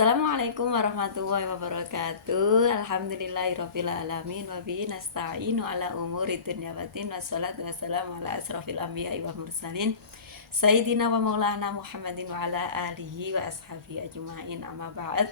Assalamualaikum warahmatullahi wabarakatuh. Alhamdulillahirabbil alamin wa bihi nasta'inu ala umuri dunya waddin wassalatu wassalamu ala asrofil anbiya'i wa mursalin Sayyidina wa maulana Muhammadin wa ala alihi wa ashabihi ajma'in, amma ba'd.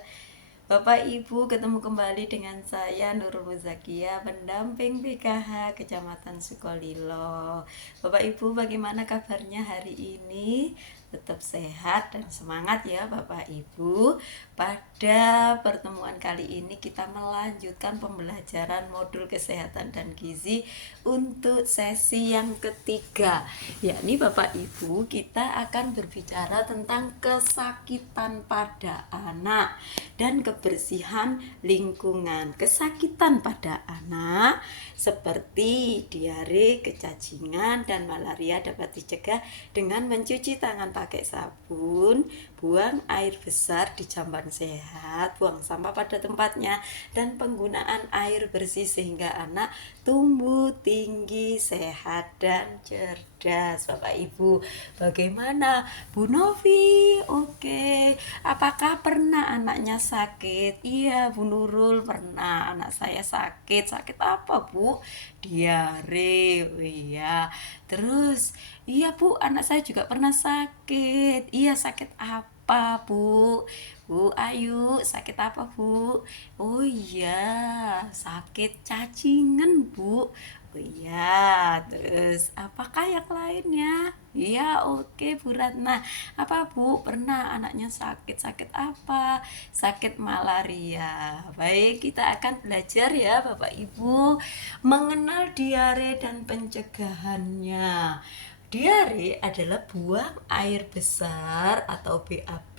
Bapak Ibu, ketemu kembali dengan saya Nurul Muzakiyah, pendamping BKH Kecamatan Sukolilo. Bapak Ibu, bagaimana kabarnya hari ini? Tetap sehat dan semangat ya Bapak Ibu. Pada pertemuan kali ini kita melanjutkan pembelajaran modul kesehatan dan gizi untuk sesi yang ketiga, yakni Bapak Ibu, kita akan berbicara tentang kesakitan pada anak dan kebersihan lingkungan. Kesakitan pada anak seperti diare, kecacingan, dan malaria dapat dicegah dengan mencuci tangan pakai sabun, buang air besar di jamban sehat, buang sampah pada tempatnya, dan penggunaan air bersih sehingga anak tumbuh tinggi, sehat, dan cerdas. Bapak Ibu, bagaimana Bu Novi? Oke, apakah pernah anaknya sakit? Iya Bu Nurul, pernah anak saya sakit. Sakit apa Bu? Diare. Oh, iya. Terus, iya Bu, anak saya juga pernah sakit. Iya, sakit apa Bu? Bu Ayu, sakit apa Bu? Oh iya, sakit cacingan Bu. Oh iya, terus apakah yang lainnya? Iya, oke Bu Ratna. Apa Bu, pernah anaknya sakit? Sakit apa? Sakit malaria. Baik, kita akan belajar ya Bapak Ibu mengenal diare dan pencegahannya. Diare adalah buang air besar atau BAB,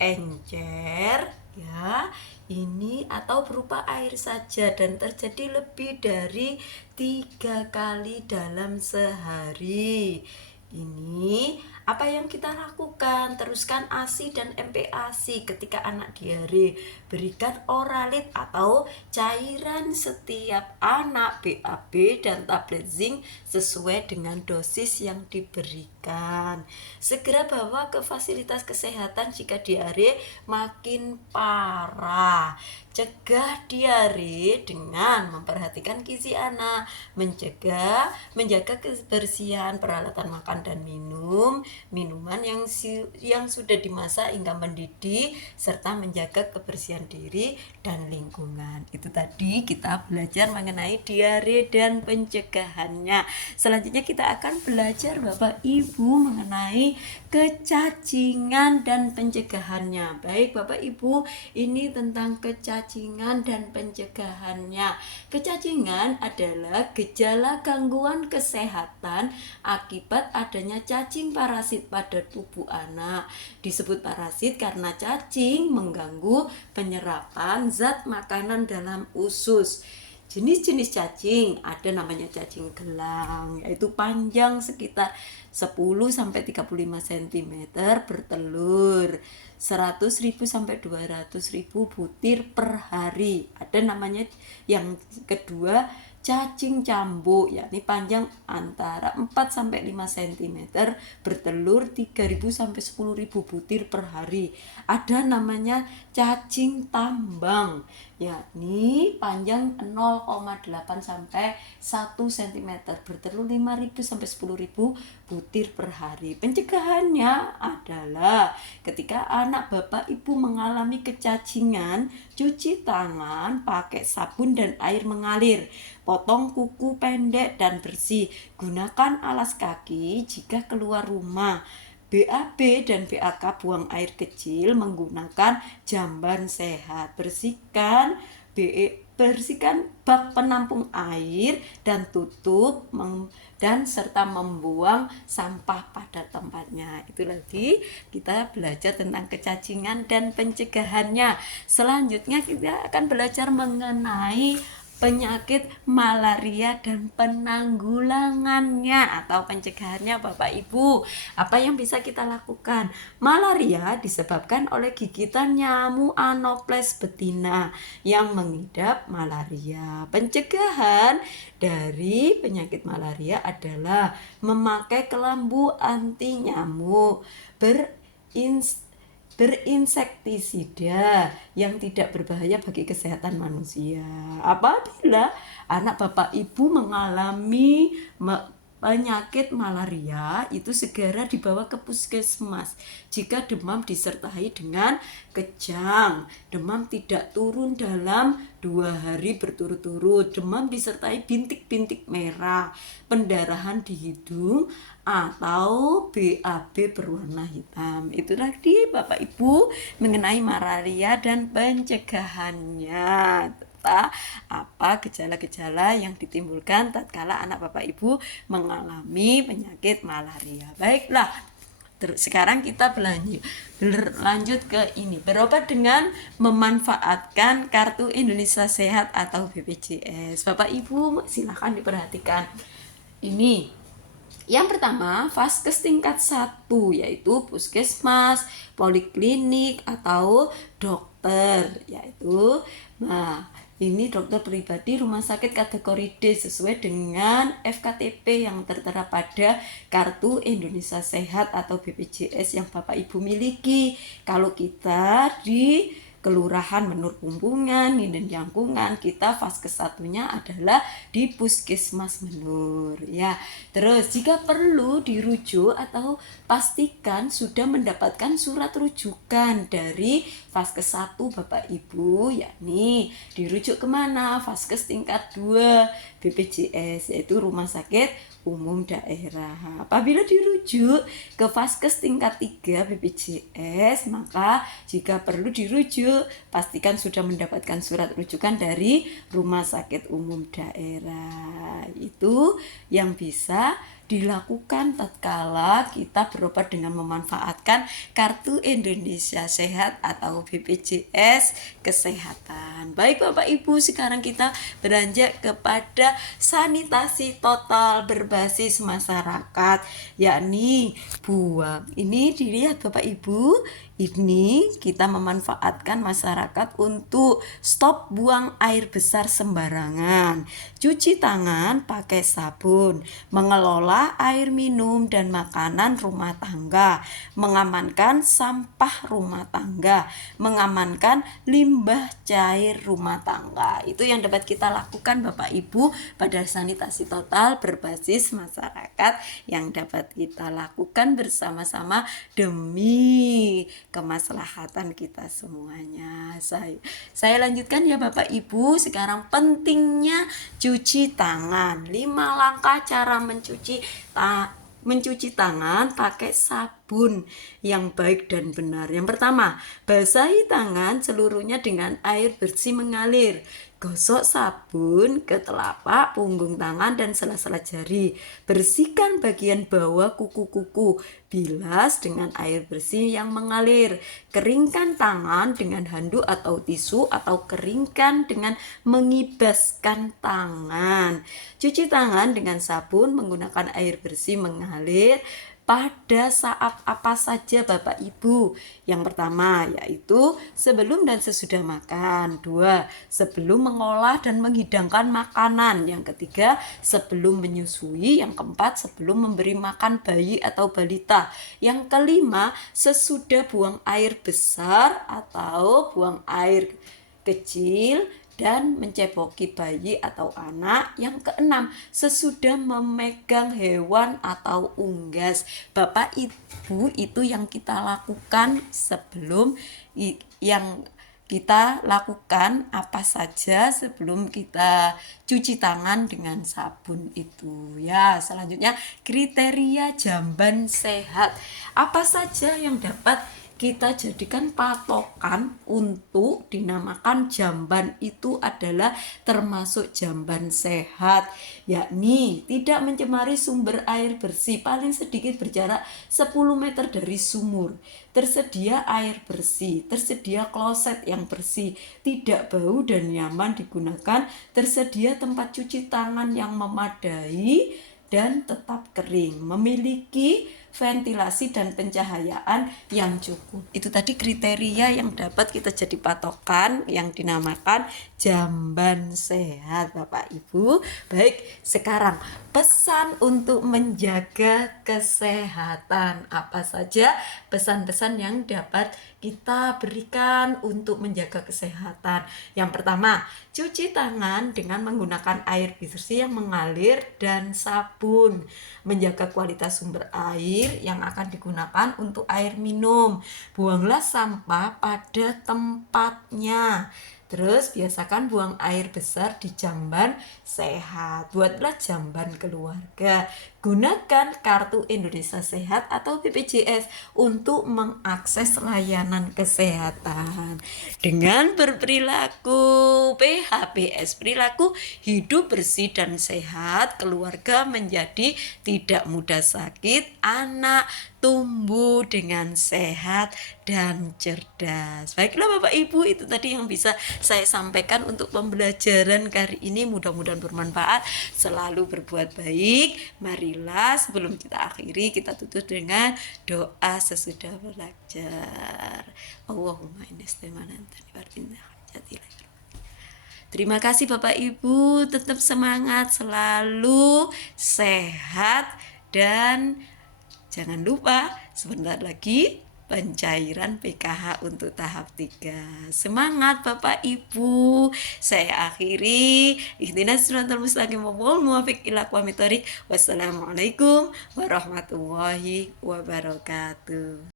encer ya. Ini atau berupa air saja dan terjadi lebih dari 3 kali dalam sehari. Ini apa yang kita lakukan? Teruskan ASI dan MPASI ketika anak diare. Berikan oralit atau cairan setiap anak BAB dan tablet zinc sesuai dengan dosis yang diberikan. Segera bawa ke fasilitas kesehatan jika diare makin parah. Cegah diare dengan memperhatikan gizi anak, menjaga kebersihan peralatan makan dan minuman yang sudah dimasak hingga mendidih, serta menjaga kebersihan diri dan lingkungan. Itu tadi kita belajar mengenai diare dan pencegahannya. Selanjutnya kita akan belajar Bapak Ibu mengenai kecacingan dan pencegahannya. Baik Bapak Ibu, ini tentang kecacingan dan pencegahannya. Kecacingan adalah gejala gangguan kesehatan akibat adanya cacing parasit pada tubuh anak. Disebut parasit karena cacing mengganggu penyerapan zat makanan dalam usus. Jenis-jenis cacing ada namanya cacing gelang, yaitu panjang sekitar 10-35 cm, bertelur 100.000 sampai 200.000 butir per hari. Ada namanya yang kedua cacing cambuk, yakni panjang antara 4 sampai 5 cm, bertelur 3.000 sampai 10.000 butir per hari. Ada namanya cacing tambang, yakni panjang 0,8 sampai 1 cm, bertelur 5.000 sampai 10.000 butir per hari. Pencegahannya adalah ketika anak Bapak Ibu mengalami kecacingan, cuci tangan pakai sabun dan air mengalir. Potong kuku pendek dan bersih. Gunakan alas kaki jika keluar rumah. BAB dan BAK buang air kecil menggunakan jamban sehat. Bersihkan bak penampung air dan tutup dan serta membuang sampah pada tempatnya. Itu tadi kita belajar tentang kecacingan dan pencegahannya. Selanjutnya kita akan belajar mengenai penyakit malaria dan penanggulangannya atau pencegahannya Bapak Ibu. Apa yang bisa kita lakukan? Malaria disebabkan oleh gigitan nyamuk Anopheles betina yang mengidap malaria. Pencegahan dari penyakit malaria adalah memakai kelambu anti nyamuk, berinsektisida yang tidak berbahaya bagi kesehatan manusia. Apabila anak Bapak Ibu mengalami penyakit malaria, itu segera dibawa ke puskesmas. Jika demam disertai dengan kejang, demam tidak turun dalam 2 hari berturut-turut, demam disertai bintik-bintik merah, pendarahan di hidung, atau BAB berwarna hitam. Itu tadi Bapak Ibu mengenai malaria dan pencegahannya. Apa gejala-gejala yang ditimbulkan tatkala anak Bapak Ibu mengalami penyakit malaria. Baiklah, sekarang kita berlanjut ke ini, berobat dengan memanfaatkan Kartu Indonesia Sehat atau BPJS. Bapak Ibu silahkan diperhatikan ini. Yang pertama, vaskes tingkat 1, yaitu puskesmas, poliklinik, atau dokter, yaitu ini dokter pribadi rumah sakit kategori D sesuai dengan FKTP yang tertera pada Kartu Indonesia Sehat atau BPJS yang Bapak Ibu miliki. Kalau kita di Kelurahan Menur Pumbungan, Nginden Jangkungan, kita vaskes satunya adalah di Puskesmas Menur ya. Terus jika perlu dirujuk atau pastikan sudah mendapatkan surat rujukan dari vaskes 1 Bapak Ibu, yakni dirujuk kemana? Vaskes tingkat 2 BPJS, yaitu Rumah Sakit Umum Daerah. Apabila dirujuk ke vaskes tingkat 3 BPJS, maka jika perlu dirujuk, pastikan sudah mendapatkan surat rujukan dari Rumah Sakit Umum Daerah. Itu yang bisa dilakukan tatkala kita berobat dengan memanfaatkan Kartu Indonesia Sehat atau BPJS Kesehatan. Baik Bapak Ibu, sekarang kita beranjak kepada sanitasi total berbasis masyarakat, yakni buang. Ini dilihat Bapak Ibu, ini kita memanfaatkan masyarakat untuk stop buang air besar sembarangan, cuci tangan pakai sabun, mengelola air minum dan makanan rumah tangga, mengamankan sampah rumah tangga, mengamankan limbah cair rumah tangga. Itu yang dapat kita lakukan Bapak Ibu pada sanitasi total berbasis masyarakat yang dapat kita lakukan bersama-sama demi kemaslahatan kita semuanya. Saya lanjutkan ya Bapak Ibu. Sekarang pentingnya cuci tangan. 5 langkah cara mencuci tangan pakai sabun yang baik dan benar. Yang pertama, basahi tangan seluruhnya dengan air bersih mengalir. Gosok sabun ke telapak, punggung tangan, dan sela-sela jari. Bersihkan bagian bawah kuku-kuku. Bilas dengan air bersih yang mengalir. Keringkan tangan dengan handuk atau tisu, atau keringkan dengan mengibaskan tangan. Cuci tangan dengan sabun menggunakan air bersih mengalir pada saat apa saja Bapak Ibu. Yang pertama yaitu sebelum dan sesudah makan. 2. Sebelum mengolah dan menghidangkan makanan. Yang ketiga, sebelum menyusui. Yang keempat, sebelum memberi makan bayi atau balita. Yang kelima, sesudah buang air besar atau buang air kecil dan menceboki bayi atau anak. Yang keenam, sesudah memegang hewan atau unggas. Bapak Ibu, itu yang kita lakukan sebelum yang kita lakukan apa saja sebelum kita cuci tangan dengan sabun itu ya. Selanjutnya, kriteria jamban sehat. Apa saja yang dapat kita jadikan patokan untuk dinamakan jamban itu adalah termasuk jamban sehat, yakni tidak mencemari sumber air bersih, paling sedikit berjarak 10 meter dari sumur, tersedia air bersih, tersedia kloset yang bersih, tidak bau dan nyaman digunakan, tersedia tempat cuci tangan yang memadai dan tetap kering, memiliki ventilasi dan pencahayaan yang cukup. Itu tadi kriteria yang dapat kita jadi patokan yang dinamakan jamban sehat, Bapak Ibu. Baik, sekarang pesan untuk menjaga kesehatan. Apa saja pesan-pesan yang dapat kita berikan untuk menjaga kesehatan? Yang pertama, cuci tangan dengan menggunakan air bersih yang mengalir dan sabun. Menjaga kualitas sumber air yang akan digunakan untuk air minum. Buanglah sampah pada tempatnya. Terus biasakan buang air besar di jamban sehat. Buatlah jamban keluarga. Gunakan kartu Indonesia Sehat atau BPJS untuk mengakses layanan kesehatan. Dengan berperilaku PHBS, perilaku hidup bersih dan sehat, keluarga menjadi tidak mudah sakit, anak tumbuh dengan sehat dan cerdas. Baiklah Bapak Ibu, itu tadi yang bisa saya sampaikan untuk pembelajaran kali ini. Mudah-mudahan bermanfaat. Selalu berbuat baik. Marilah sebelum kita akhiri, kita tutup dengan doa sesudah belajar. Allahumma inni Terima kasih Bapak Ibu, tetap semangat, selalu sehat, dan jangan lupa sebentar lagi pencairan PKH untuk tahap 3. Semangat Bapak Ibu. Saya akhiri. Ihdinas siratal mustaqim wal muwaffiq ila aqwamit thoriq. Wassalamualaikum warahmatullahi wabarakatuh.